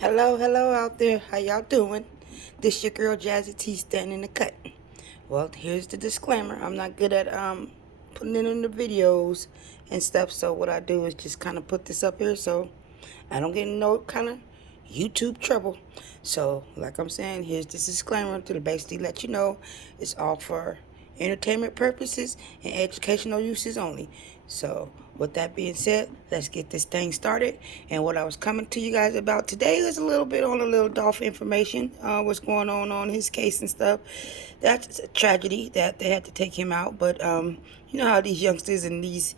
Hello out there. How y'all doing? This your girl Jazzy T standing in the cut. Well, here's the disclaimer. I'm not good at putting it in the videos and stuff. So what I do is just kind of put this up here so I don't get in no kind of YouTube trouble. So like I'm saying, here's this disclaimer to basically let you know it's all for entertainment purposes and educational uses only. So with that being said, let's get this thing started. And what I was coming to you guys about today is a little bit on a little Dolph information, what's going on his case and stuff. That's a tragedy that they had to take him out, but you know how these youngsters and these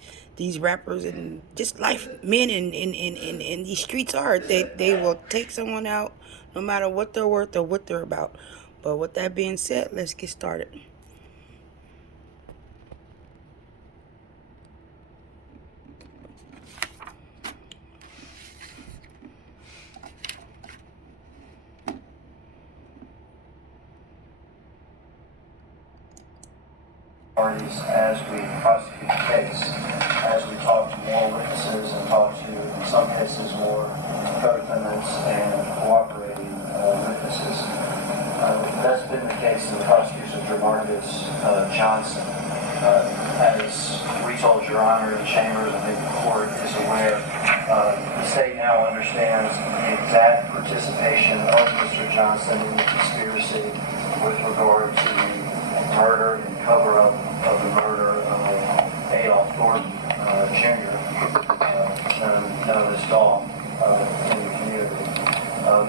rappers and just life men in these streets are. They will take someone out no matter what they're worth or what they're about. But with that being said, let's get started. Parties as we prosecute the case, as we talk to more witnesses and talk to, in some cases, more co-defendants and cooperating witnesses. That's been the case in the prosecution of Jamarcus Johnson. As we told Your Honor in chambers, I think the court is aware, the state now understands the exact participation of Mr. Johnson in the conspiracy with regard to the murder and cover-up of the murder of Adolph Thornton, Jr., known as Dolph in the community.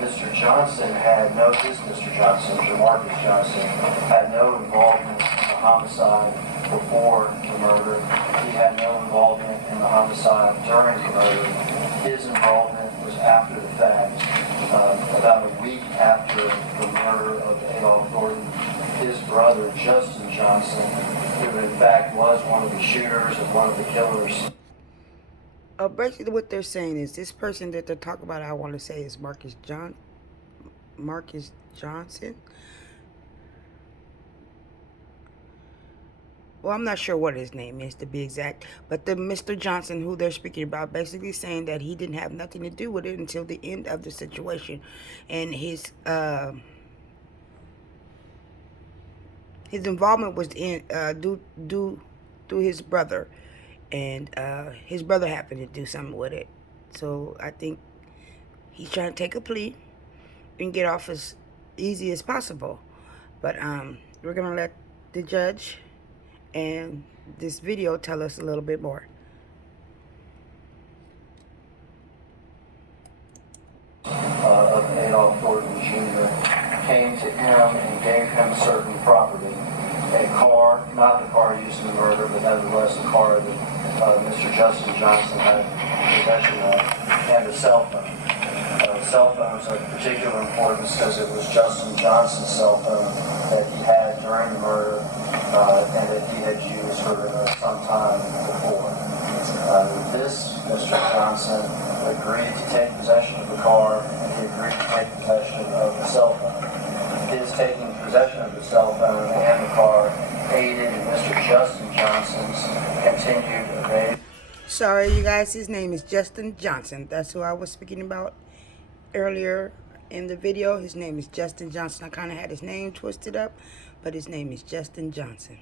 Mr. Johnson had no, Mr. Johnson, Jamarcus Johnson, had no involvement in the homicide before the murder. He had no involvement in the homicide during the murder. His involvement was after the fact, about a week after the murder of Adolph Thornton. His brother, Justin Johnson, who in fact was one of the shooters and one of the killers. Basically what they're saying is this person that they're talking about, I want to say is Marcus Johnson. Well, I'm not sure what his name is to be exact, but the Mr. Johnson who they're speaking about basically saying that he didn't have nothing to do with it until the end of the situation, and his involvement was in due to his brother, and his brother happened to do something with it. So I think he's trying to take a plea and get off as easy as possible. But we're gonna let the judge and this video tell us a little bit more. Of Adolph Thornton Jr. came to him and gave him certain property, a car, not the car used in the murder, but nevertheless a car that Mr. Justin Johnson had possession of, and a cell phone. Cell phones are of particular importance because it was Justin Johnson's cell phone that he had during the murder and that he had used for some time before. This Mr. Johnson agreed to take possession of the car, and he agreed to take possession of the cell phone. His taking possession of the cell phone and the car aided in Mr. Justin Johnson's continued evasion. Sorry, you guys, his name is Justin Johnson. That's who I was speaking about earlier in the video. His name is Justin Johnson. I kind of had his name twisted up, but his name is Justin Johnson.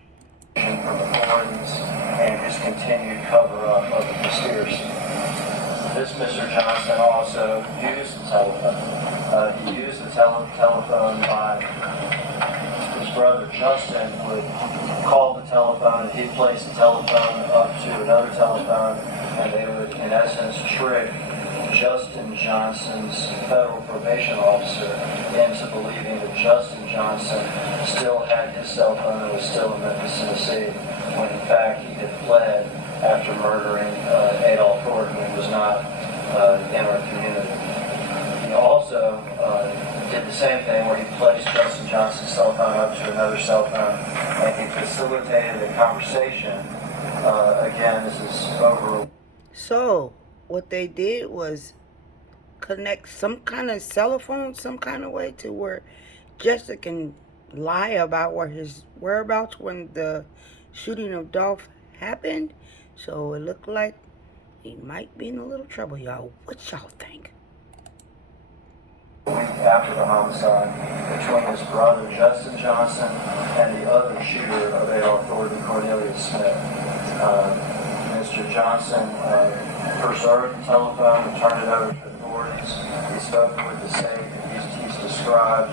From authorities and his continued cover-up of the conspiracy. This Mr. Johnson also used the telephone. He used the telephone by his brother Justin would call the telephone, and he'd place the telephone up to another telephone, and they would, in essence, trick Justin Johnson's federal probation officer into believing that Justin Johnson still had his cell phone and was still in Memphis, Tennessee, when in fact he had fled after murdering Adolph Thornton and was not in our community. He also did the same thing where he placed Justin Johnson's cell phone up to another cell phone, and he facilitated a conversation. Again, this is over. So what they did was connect some kind of cell phone some kind of way to where Jessica can lie about where his whereabouts when the shooting of Dolph happened. So it looked like he might be in a little trouble, y'all. What y'all think? after the homicide between his brother Justin Johnson and the other shooter of A.R. Thornton, Cornelius Smith. Mr. Johnson first ordered the telephone and turned it over to authorities. He's spoken with the state, and he's described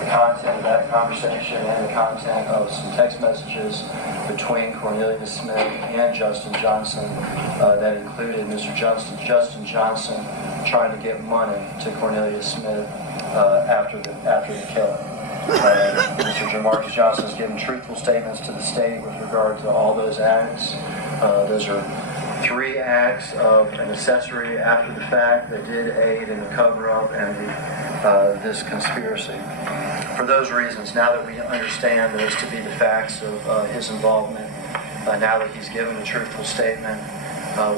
the content of that conversation and the content of some text messages between Cornelius Smith and Justin Johnson that included Mr. Justin Johnson trying to get money to Cornelius Smith after the killing. Mr. Jamarcus Johnson has given truthful statements to the state with regard to all those acts. Those are 3 acts of an accessory after the fact that did aid in the cover-up and this conspiracy. For those reasons, now that we understand those to be the facts of his involvement, now that he's given a truthful statement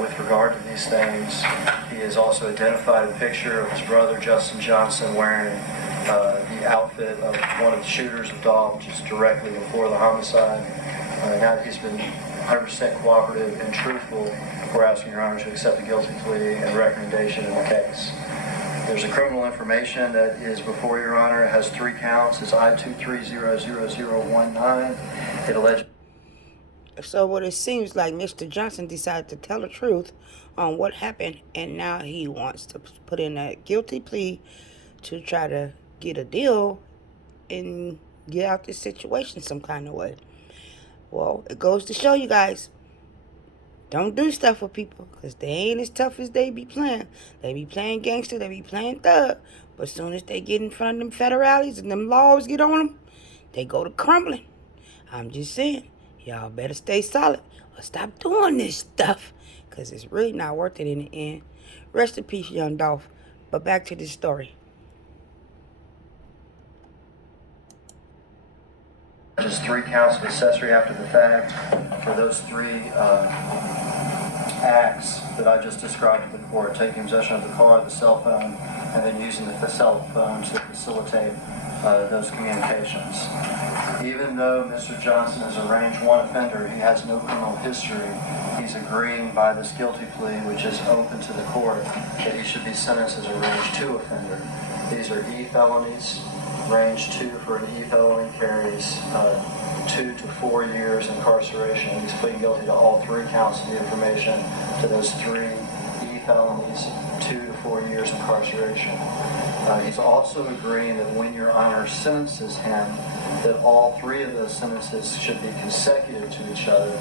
with regard to these things, he has also identified a picture of his brother Justin Johnson wearing the outfit of one of the shooters of Dolph just directly before the homicide. Now that he's been 100% cooperative and truthful, we're asking Your Honor to accept a guilty plea and recommendation in the case. There's a criminal information that is before Your Honor. It has 3 counts. It's I-2300019. It alleges. So what it seems like Mr. Johnson decided to tell the truth on what happened, and now he wants to put in a guilty plea to try to get a deal and get out this situation some kind of way. Well, it goes to show you guys, don't do stuff with people, because they ain't as tough as they be playing. They be playing gangster, they be playing thug. But as soon as they get in front of them federales and them laws get on them, they go to crumbling. I'm just saying, y'all better stay solid or stop doing this stuff, because it's really not worth it in the end. Rest in peace, young Dolph. But back to this story. Just 3 counts of accessory after the fact for those 3 acts that I just described to the court: taking possession of the car, the cell phone, and then using the cell phone to facilitate those communications. Even though Mr. Johnson is a range 1 offender, he has no criminal history. He's agreeing by this guilty plea, which is open to the court, that he should be sentenced as a range 2 offender. These are E felonies. Range 2 for an E felony carries 2 to 4 years incarceration. He's pleading guilty to all 3 counts of the information to those 3 E felonies, 2 to 4 years incarceration. He's also agreeing that when Your Honor sentences him, that all 3 of those sentences should be consecutive to each other.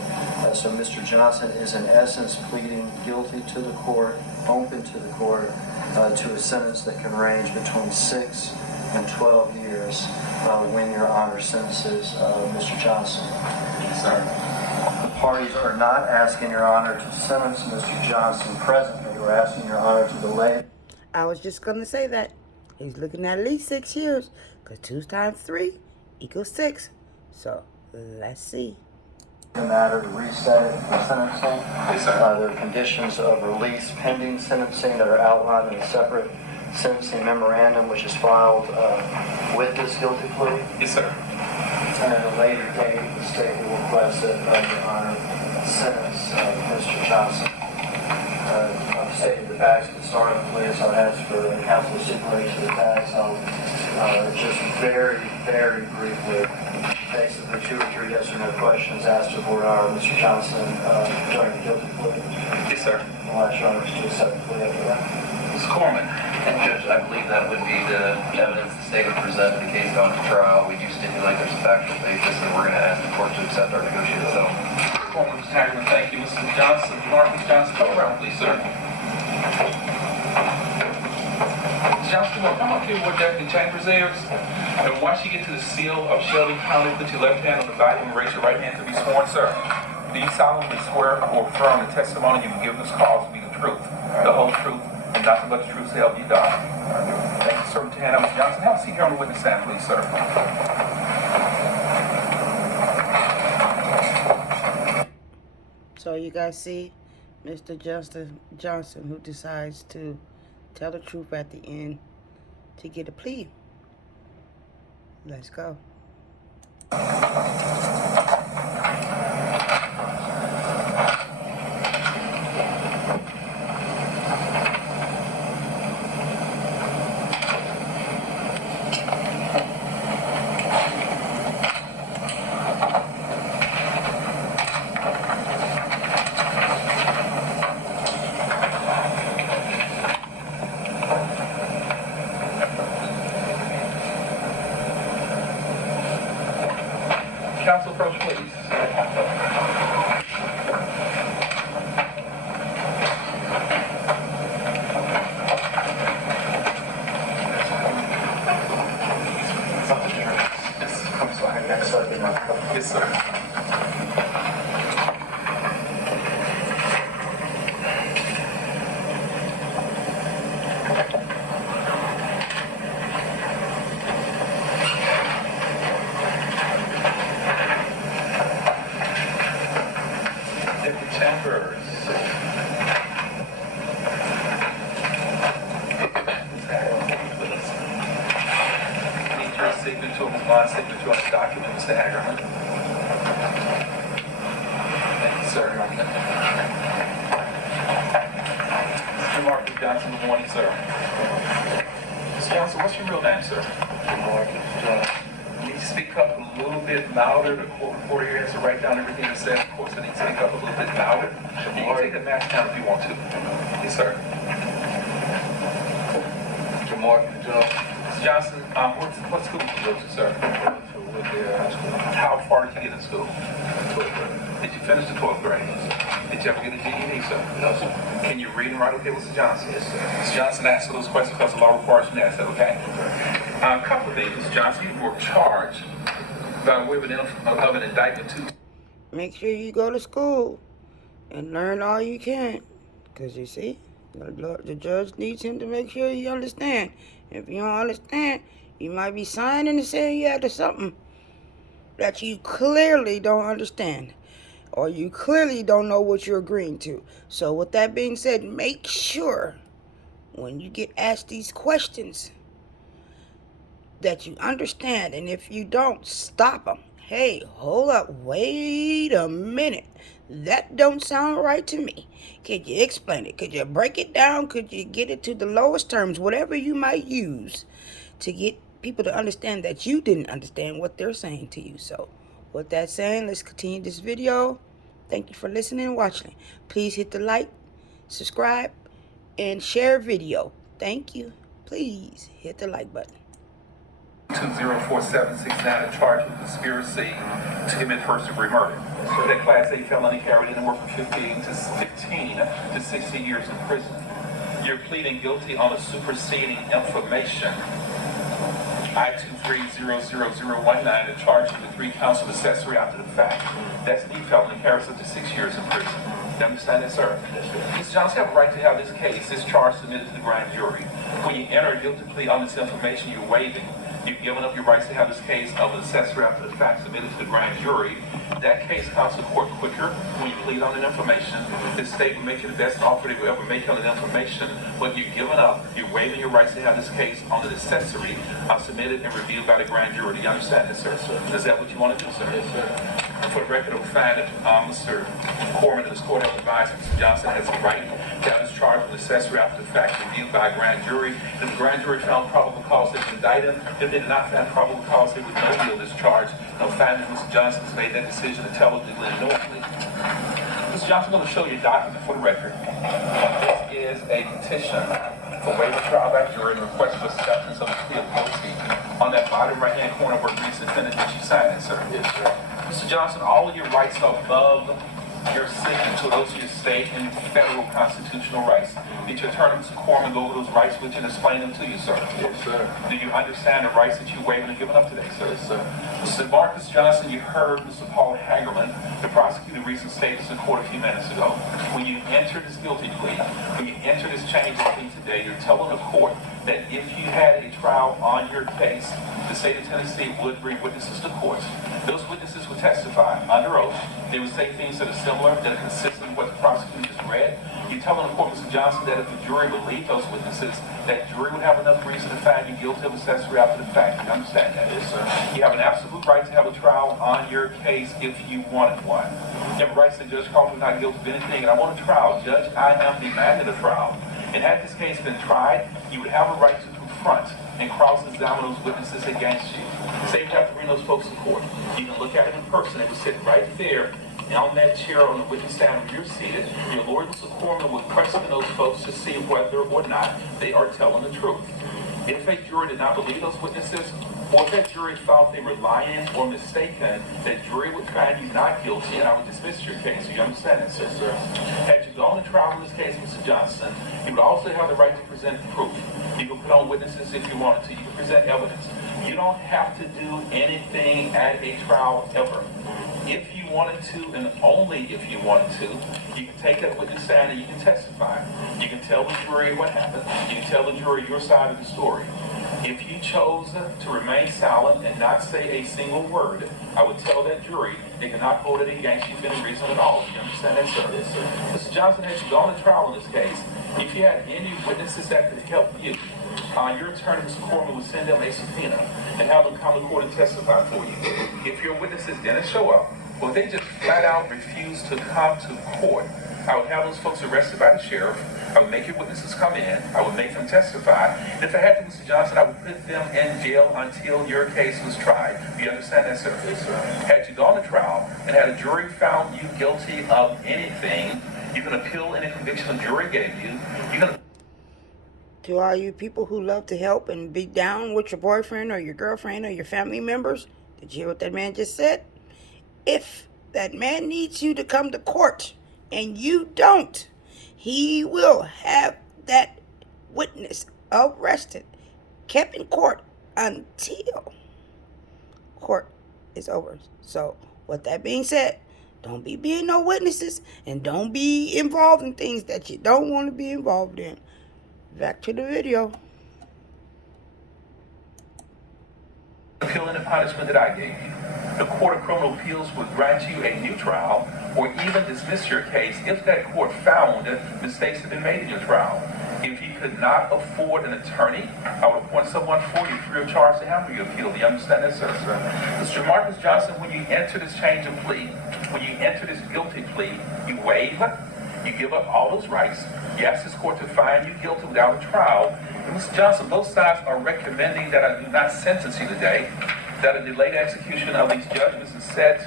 So Mr. Johnson is in essence pleading guilty to the court, open to the court, to a sentence that can range between 6 and 12 years when Your Honor sentences Mr. Johnson. Sir. The parties are not asking Your Honor to sentence Mr. Johnson presently. We're asking Your Honor to delay. I was just going to say that. He's looking at least 6 years, because 2 times 3 equals 6. So, let's see. The matter to reset it for sentencing. Yes, sir. There are conditions of release pending sentencing that are outlined in a separate sentencing memorandum, which is filed with this guilty plea. Yes, sir. And at a later date, the state will request that Your Honor sentence Mr. Johnson. I've stated the facts at the start of the plea, so I ask for the counsel to stipulate to the facts. I'll just very, very briefly, basically 2 or 3 yes or no questions asked of Your Honor Mr. Johnson during the guilty plea. Yes, sir. I'll ask Your Honor to accept the plea after that. Ms. Corman. And Judge, I believe that would be the evidence the state would present in the case going to trial. We do stipulate there's a factual basis, and we're going to ask the court to accept our negotiated settlement. Mr. Corman, Mr. Hagman, thank you. Mr. Johnson, Marcus Johnson, go around, please, sir. Mr. Johnson, well, come up here with Deputy Chambers there. And once you get to the seal of Shelby County, put your left hand on the Bible and raise your right hand to be sworn, sir. Do you solemnly swear or affirm the testimony you give this cause to be the truth, the whole truth, and nothing but the truth shall be done? Thank you, sir. Mr. Hannah, Mr. Johnson, have a seat here on the witness stand, please, sir. So you guys see Mr. Johnson, who decides to tell the truth at the end to get a plea. Let's go. Council approach, please. Yes, sir. Deputy Chambers. Need your signature, bond signature on the document, Mr. Hagerman. Thank you, sir. Mr. Marcus Johnson, good morning, sir. Mr. Johnson, what's your real name, sir? Marcus Johnson. Can you speak up a little bit louder? The court reporter here has to write down everything that says. Of course, I need to speak up a little bit louder. You can take the mask down if you want to. Yes, sir. Mr. Marcus Johnson. Mr. Johnson, what school did you go to, sir? How far did you get in school? 12th grade. Did you finish the 12th grade? Did you ever get a GED, sir? No, sir. Can you read and write okay, Mr. Johnson? Yes, sir. Mr. Johnson, answer those questions because the law requires you to answer, okay? A couple of things, Mr. Johnson. You were charged by way of an indictment too. Make sure you go to school and learn all you can. Because you see, the judge needs him to make sure you understand. If you don't understand, you might be signing and saying yeah to something that you clearly don't understand. Or you clearly don't know what you're agreeing to. So with that being said, make sure when you get asked these questions that you understand. And if you don't, stop them. Hey, hold up, wait a minute. That don't sound right to me. Could you explain it? Could you break it down? Could you get it to the lowest terms? Whatever you might use to get people to understand that you didn't understand what they're saying to you. So with that saying, let's continue this video. Thank you for listening and watching. Please hit the like, subscribe, and share video. Thank you. Please hit the like button. 204769 charged with conspiracy to commit first-degree murder. That Class A felony carried anywhere from 15 to 60 years in prison. You're pleading guilty on a superseding information. I-2300019 and charged you with 3 counts of accessory after the fact. That's the felony carries up to 6 years in prison. You understand that, sir? Mr. Johnson, you have a right to have this case, this charge submitted to the grand jury. When you enter a guilty plea on this information, you're waiving. You've given up your rights to have this case of accessory after the fact submitted to the grand jury. That case comes to court quicker when you plead on an information. The state will make you the best offer they will ever make on an information, but you've given up, you're waiving your rights to have this case on the accessory submitted and reviewed by the grand jury. Do you understand this, sir? Is that what you want to do, sir? Yes, sir. For the record, I'm find that Mr. Corman of this court has advised Mr. Johnson has the right to have his charge with accessory after the fact reviewed by a grand jury. If the grand jury found probable cause to indict him, if they did not find probable cause, they would no deal this charge. They'll find that Mr. Johnson has made that decision intelligently and knowingly. Mr. Johnson, I'm going to show you a document for the record. This is a petition for waiver of trial by jury and request for acceptance of the plea of guilty. On that bottom right-hand corner where it reads defendant, did you sign it, sir? Yes, sir. Mr. Johnson, all of your rights are above your signature. Those are your state and federal constitutional rights. Did your attorney, Mr. Corman, go over those rights with you and explain them to you, sir? Yes, sir. Do you understand the rights that you're waiving and giving up today, sir? Yes, sir. Mr. Marcus Johnson, you heard Mr. Paul Hagerman, the prosecutor, recent statements in court a few minutes ago. When you enter this guilty plea, when you enter this change of plea today, you're telling the court that if you had a trial on your case, the state of Tennessee would bring witnesses to court. Those witnesses would testify under oath. They would say things that are similar, that are consistent with what the prosecutor just read. You're telling the court, Mr. Johnson, that if the jury believed those witnesses, that jury would have enough reason to find you guilty of accessory after the fact. You understand that? Yes, sir. You have an absolute right to have a trial on your case if you wanted one. You have a right to say, Judge Crawford, not guilty of anything, and I want a trial. Judge, I am demanding a trial. And had this case been tried, you would have a right to confront and cross-examine those witnesses against you. Say you have to bring those folks to court. You can look at it in person. They would sit right there on that chair on the witness stand where you're seated. Your lawyer, Mr. Corman, would question those folks to see whether or not they are telling the truth. If a jury did not believe those witnesses, or if that jury thought they were lying or mistaken, that jury would find you not guilty and I would dismiss your case. You understand that, sir? Had you gone to trial in this case, Mr. Johnson, you would also have the right to present proof. You can put on witnesses if you wanted to. You can present evidence. You don't have to do anything at a trial ever. If you wanted to, and only if you wanted to, you can take that witness stand and you can testify. You can tell the jury what happened. You can tell the jury your side of the story. If you chose to remain silent and not say a single word, I would tell that jury they cannot hold it against you for any reason at all. You understand that, sir? Yes, sir. Mr. Johnson, had you gone to trial in this case, if you had any witnesses that could help you, your attorney, Mr. Corman, would send them a subpoena and have them come to court and testify for you. If your witnesses didn't show up, or they just flat out refused to come to court, I would have those folks arrested by the sheriff. I would make your witnesses come in. I would make them testify. And if I had to, Mr. Johnson, I would put them in jail until your case was tried. Do you understand that, sir? Yes, sir. Had you gone to trial and had a jury found you guilty of anything, you can appeal any conviction the jury gave you. You can. To all you people who love to help and be down with your boyfriend or your girlfriend or your family members, did you hear what that man just said? If that man needs you to come to court and you don't, he will have that witness arrested, kept in court until court is over. So, with that being said, don't be being no witnesses and don't be involved in things that you don't want to be involved in. Back to the video. Appeal any punishment that I gave you. The Court of Criminal Appeals would grant you a new trial or even dismiss your case if that court found that mistakes had been made in your trial. If you could not afford an attorney, I would appoint someone for you free of charge to handle your appeal. Do you understand that, sir? Mr. Marcus Johnson, when you enter this change of plea, when you enter this guilty plea, you waive, you give up all those rights. You ask this court to find you guilty without a trial. And Mr. Johnson, both sides are recommending that I do not sentence you today, that a delayed execution of these judgments is set.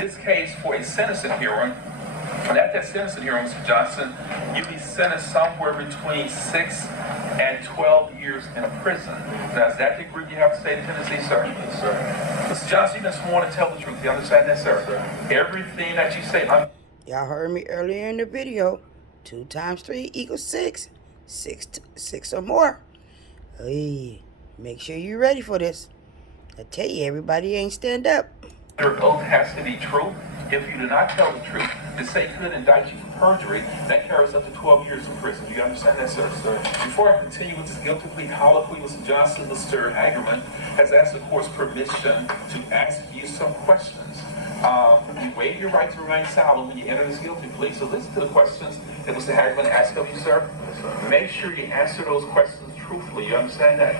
This case for a sentencing hearing, and at that sentencing hearing, Mr. Johnson, you'll be sentenced somewhere between 6 and 12 years in a prison. Now, is that the agreement you have to say to Tennessee, sir? Yes, sir. Mr. Johnson, you've been sworn to tell the truth. You understand that, sir? Yes, sir. Everything that you say. Y'all heard me earlier in the video. 2 times 3 equals 6. 6 or more. Hey, make sure you're ready for this. I tell you, everybody ain't stand up. Your oath has to be true. If you do not tell the truth, the state could indict you for perjury. That carries up to 12 years in prison. Do you understand that, sir? Before I continue with this guilty plea colloquy, Mr. Johnson, Mr. Hagerman has asked the court's permission to ask you some questions. You waive your right to remain silent when you enter this guilty plea. So listen to the questions that Mr. Hagerman asked of you, sir. Make sure you answer those questions truthfully. You understand that?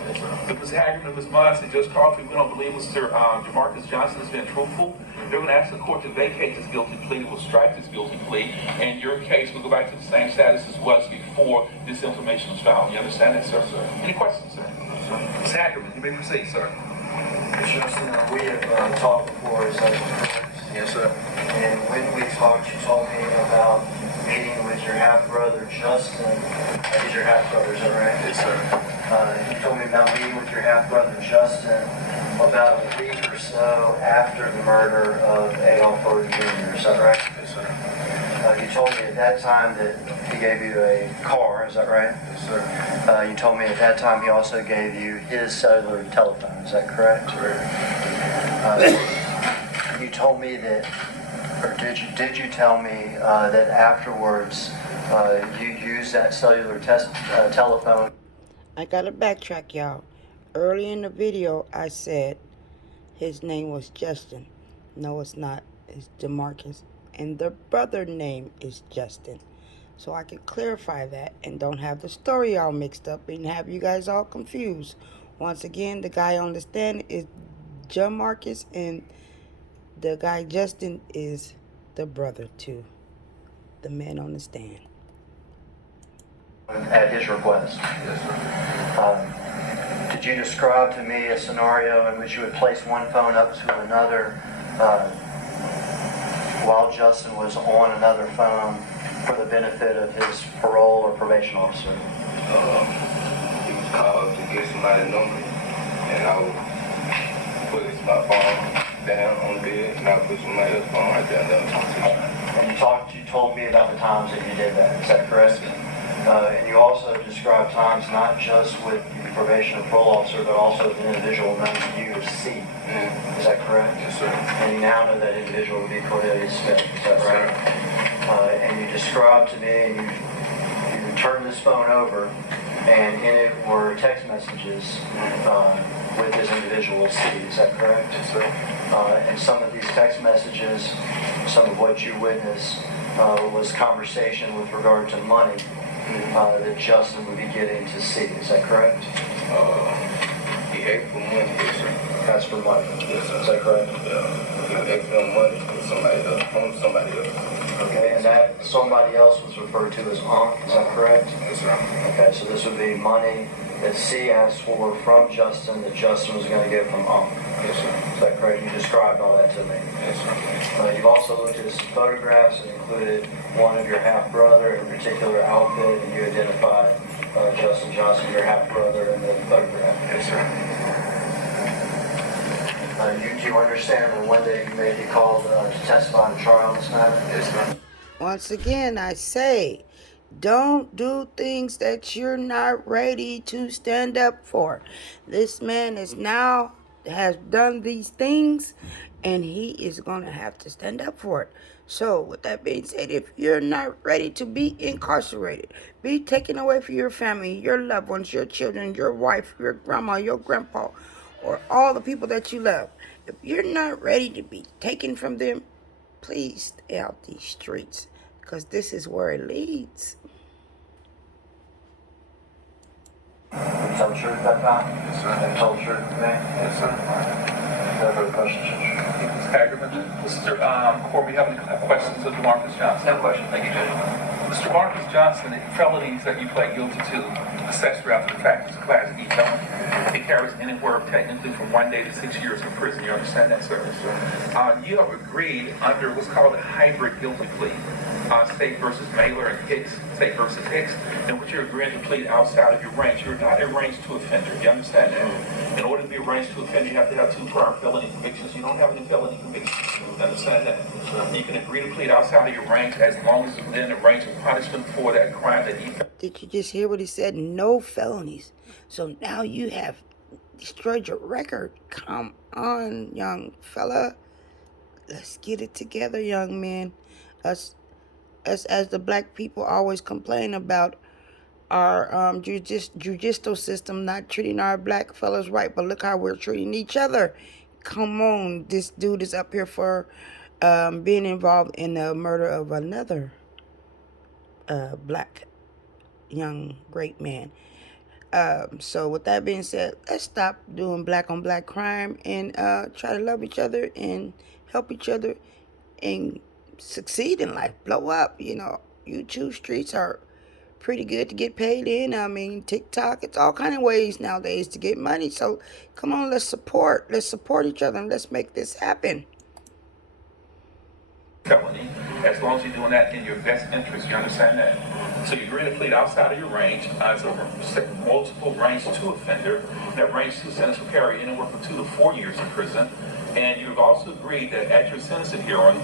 If Mr. Hagerman responds to Judge Crawford, we don't believe Mr. Jamarcus Johnson has been truthful, they're going to ask the court to vacate this guilty plea. It will strike this guilty plea, and your case will go back to the same status as was before this information was found. You understand that, sir? Any questions, sir? Mr. Hagerman, you may proceed, sir. Mr. Johnson, we have talked before, is that correct? Yes, sir. And when we talked, you told me about meeting with your half-brother, Justin. He's your half-brother, is that right? Yes, sir. You told me about meeting with your half-brother, Justin, about a week or so after the murder of Adolph Ford Jr., is that right? Yes, sir. You told me at that time that he gave you a car, is that right? Yes, sir. You told me at that time he also gave you his cellular telephone, is that correct? Correct. You told me that, or did you tell me that afterwards you used that cellular telephone? I gotta backtrack, y'all. Early in the video, I said his name was Justin. No, it's not. It's DeMarcus. And the brother name is Justin. So I can clarify that and don't have the story all mixed up and have you guys all confused. Once again, the guy on the stand is DeMarcus, and the guy Justin is the brother to the man on the stand. At his request. Yes, sir. Did you describe to me a scenario in which you would place one phone up to another while Justin was on another phone for the benefit of his parole or probation officer? He was call to get somebody's number, and I would put my phone down on the bed, and I would put somebody else's phone right there and let them talk to you. And you told me about the times that you did that. Is that correct? And you also described times not just with the probation or parole officer, but also with an individual known to you as C. Is that correct? Yes, sir. And you now know that individual to be Cornelius Smith. Is that Yes, right? And you described to me, and you turned this phone over, and in it were text messages with this individual C. Is that correct? Yes, sir. And some of these text messages, some of what you witnessed, was conversation with regard to money that Justin would be getting to C. Is that correct? He asked for money, yes, sir. That's for money. Yes, sir. Is that correct? Yeah. He asked for money for somebody else, from somebody else. Okay, and that somebody else was referred to as Unc. Is that correct? Yes, sir. Okay, so this would be money that C asked for from Justin that Justin was going to get from Unc. Yes, sir. Is that correct? You described all that to me. Yes, sir. You've also looked at some photographs that included one of your half-brother in a particular outfit, and you identified Justin Johnson, your half-brother, in the photograph. Yes, sir. Do you understand that one day you may be called to testify in a trial on this matter? Yes, sir. Once again, I say, don't do things that you're not ready to stand up for. This man has done these things, and he is going to have to stand up for it. So, with that being said, if you're not ready to be incarcerated, be taken away from your family, your loved ones, your children, your wife, your grandma, your grandpa, or all the people that you love, if you're not ready to be taken from them, please stay out these streets, because this is where it leads. You told the truth that time? Yes, sir. Have you told the truth to me? Yes, sir. No further questions, Judge. Mr. Hagerman, Mr. Corby, have any questions of DeMarcus Johnson? No question. Thank you, Judge. Mr. Marcus Johnson, the felonies that you pled guilty to, accessory after the fact, is a Class E felony. It carries anywhere technically from 1 day to 6 years in prison. You understand that, sir? You have agreed under what's called a hybrid guilty plea, State versus Mailer and Hicks, State versus Hicks, in which you're agreeing to plead outside of your range. You're not a range 2 offender. You understand that? In order to be a range 2 offender, you have to have 2 prior felony convictions. You don't have any felony convictions. You understand that? You can agree to plead outside of your range as long as it's within the range of punishment for that crime that you. Did you just hear what he said? No felonies. So now you have destroyed your record. Come on, young fella. Let's get it together, young man. Us as the black people always complain about our judicial system not treating our black fellas right, but look how we're treating each other. Come on, this dude is up here for being involved in the murder of another black young great man. So with that being said, let's stop doing black on black crime and try to love each other and help each other and succeed in life, blow up. YouTube streets are pretty good to get paid in. I mean, TikTok, it's all kind of ways nowadays to get money. So come on, let's support each other, and let's make this happen. Felony, as long as you're doing that in your best interest. You understand that? So you agree to plead outside of your range as a multiple range 2 offender. That range 2 sentence will carry anywhere from 2 to 4 years in prison. And you've also agreed that at your sentencing hearing,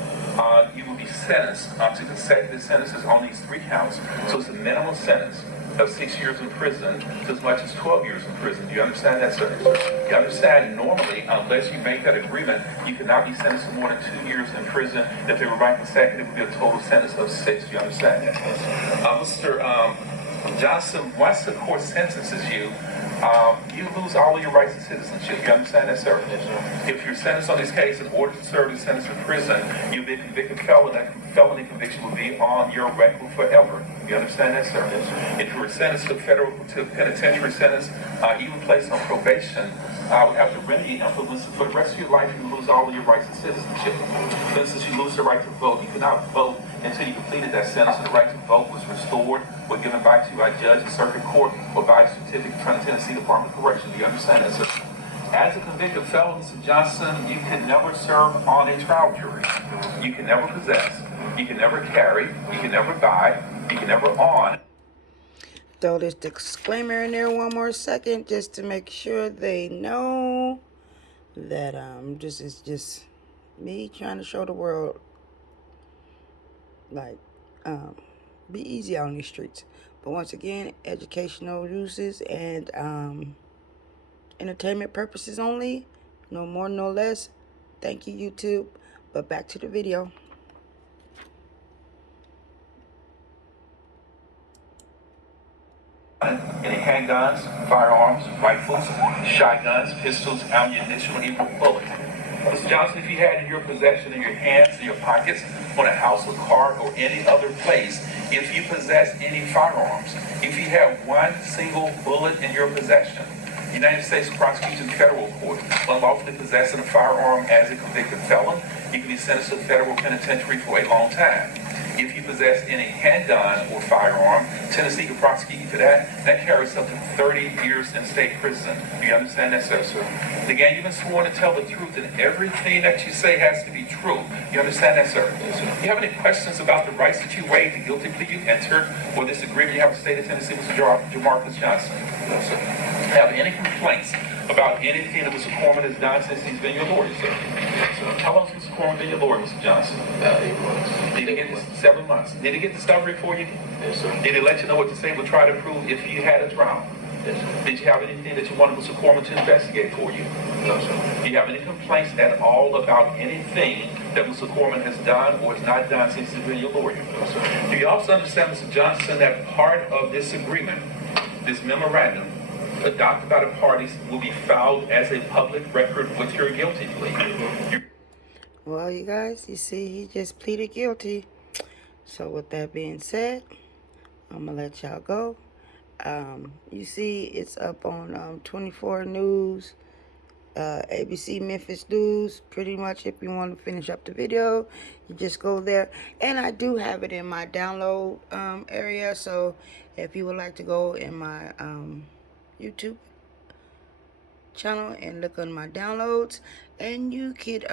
you will be sentenced to consecutive sentences on these 3 counts. So it's a minimum sentence of 6 years in prison to as much as 12 years in prison. Do you understand that, sir? You understand normally, unless you make that agreement, you cannot be sentenced to more than 2 years in prison. If they were right consecutive, it would be a total sentence of 6. Do you understand that? Mr. Johnson, once the court sentences you, you lose all of your rights to citizenship. You understand that, sir? Yes, sir. If you're sentenced on this case, in order to serve the sentence in prison, you've been convicted felon. That felony conviction will be on your record forever. You understand that, sir? Yes, sir. If you were sentenced to penitentiary sentence, even placed on probation, would have to render you influence for the rest of your life. You lose all of your rights to citizenship. For instance, you lose the right to vote. You cannot vote until you completed that sentence, and the right to vote was restored or given back to you by a judge in circuit court or by a certificate from the Tennessee Department of Correction. Do you understand that, sir? As a convicted felon, Mr. Johnson, you can never serve on a trial jury. You can never possess. You can never carry. You can never buy. You can never own. throw this disclaimer in there one more second just to make sure they know that this is just me trying to show the world, like, be easy out on these streets. But once again, educational uses and entertainment purposes only. No more, no less. Thank you, YouTube. But back to the video. Any handguns, firearms, rifles, shotguns, pistols, ammunition, or even bullets. Mr. Johnson, if you had in your possession, in your hands, in your pockets, on a house or car or any other place, if you possess any firearms, if you have one single bullet in your possession, United States prosecution federal court unlawfully possessing a firearm as a convicted felon, you can be sentenced to federal penitentiary for a long time. If you possess any handgun or firearm, Tennessee can prosecute you for that. That carries up to 30 years in state prison. Do you understand that, sir? Again, you've been sworn to tell the truth, and everything that you say has to be true. You understand that, sir? Do you have any questions about the rights that you waived, the guilty plea you entered, or this agreement you have with the state of Tennessee, Mr. Jamarcus Johnson? No, sir. Have any complaints about anything that Mr. Corman has done since he's been your lawyer, sir? How long has Mr. Corman been your lawyer, Mr. Johnson? 8 months. Did he get this 7 months? Did he get discovery for you? Yes, sir. Did he let you know what the state would try to prove if you had a trial? Yes, sir. Did you have anything that you wanted Mr. Corman to investigate for you? No, sir. Do you have any complaints at all about anything that Mr. Corman has done or has not done since he's been your lawyer? No, sir. Do you also understand, Mr. Johnson, that part of this agreement, this memorandum, adopted by the parties, will be filed as a public record with your guilty plea? Well, you guys, you see, he just pleaded guilty. So with that being said, I'm going to let y'all go. You see, it's up on 24 News, ABC Memphis News. Pretty much, if you want to finish up the video, you just go there. And I do have it in my download area. So if you would like to go in my YouTube channel and look on my downloads, and you could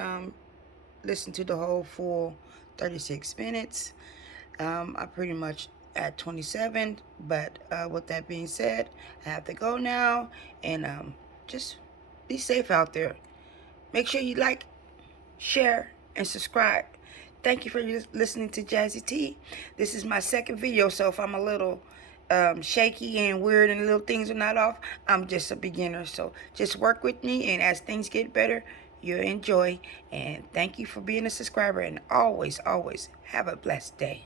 listen to the whole full 36 minutes. I pretty much at 27, but with that being said, I have to go now, and just be safe out there. Make sure you like, share, and subscribe. Thank you for listening to Jazzy T. This is my second video, so if I'm a little shaky and weird and little things are not off, I'm just a beginner. So just work with me, and as things get better, you'll enjoy. And thank you for being a subscriber, and always have a blessed day.